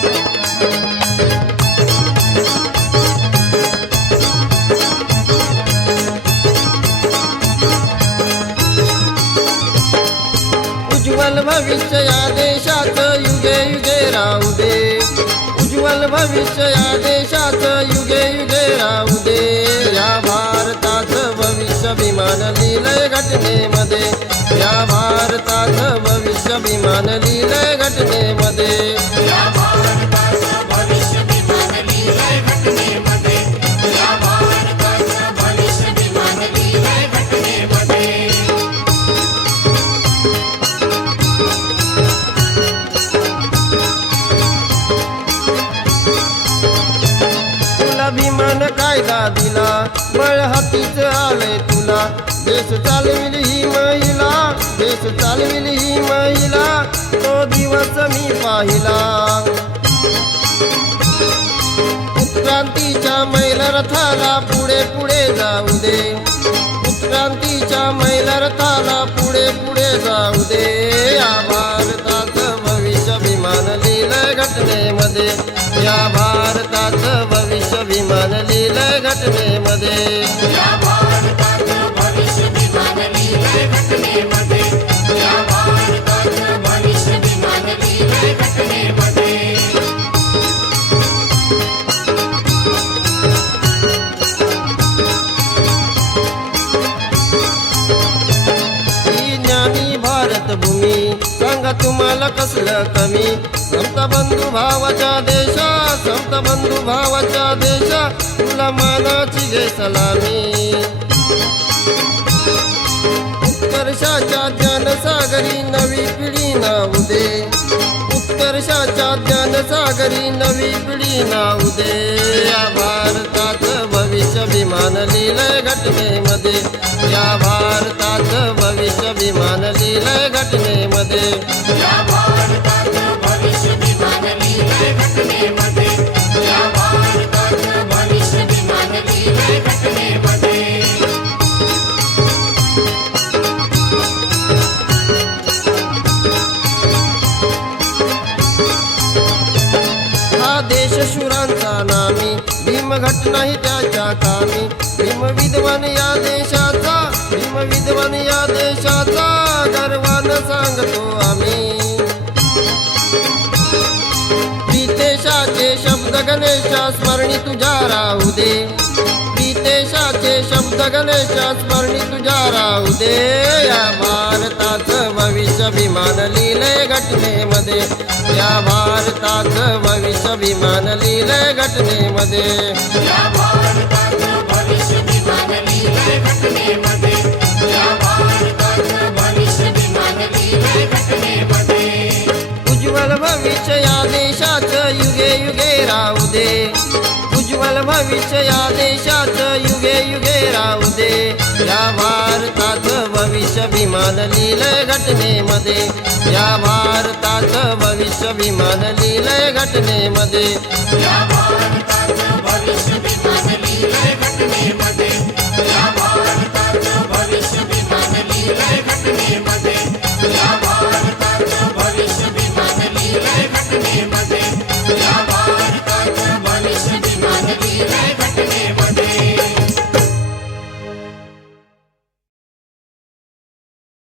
उज्ज्वल भविष्य या देशाचं युगे युगे राहू दे. उज्ज्वल भविष्या देशात देशाचं युगे युगे राहू दे. या भारतात भविष्य विमान लिहिलंय घटनेमध्ये. या भारतात भविष्य विमान लिहिलंय घटनेमध्ये. कायदा दिला बळ हातीच आलंय तुला. देश चालविल ही महिला देश चालविल ही महिला. तो दिवस मी पाहिला. उत्क्रांतीच्या मैल रथाला पुढे पुढे जाऊ दे. उत्क्रांतीच्या मैल रथाला पुढे पुढे जाऊ दे. घटनेमध्ये. या भारताचं भविष्य विमान लिहिलंय घटनेमध्ये. या तुम्हाला कसलं कमी संत बंधू भावाच्या देशा संत बंधू भावाच्या देशा तुला मानाची घे सलामी. उत्कर्षाच्या ज्ञानसागरी नवी पिढी नावू दे. उत्कर्षाच्या ज्ञानसागरी नवी पिढी नाव दे. या भारताचं भविष्य विमान लिहिलंय घटने शुरांचा नामी. भीम घटनाही त्याच्या कामी. भीम विद्वान या देशाचा भीम विद्वान या देशाचा गर्वान सांगतो आम्ही. प्रितेशाचे शब्द गणेशा स्मरणी तुझ्या राहू दे. प्रितेशाचे शब्द गणेशा स्मरणी तुझ्या राहू दे. या भारताचं भविष्य विमान लिहिलंय घटने घटनेमध्ये. या भारताचं भविष्य विमान लिहिलंय घटनेमध्ये. उज्ज्वल भविष्य या देशाचं युगे युगे राहू दे. उज्ज्वल भविष्य या देशाचं युगे युगे राहू दे. या भविष्य विमान लिहिलंय घटनेमध्ये या भारताचं भविष्य विमान लिहिलंय घटनेमध्ये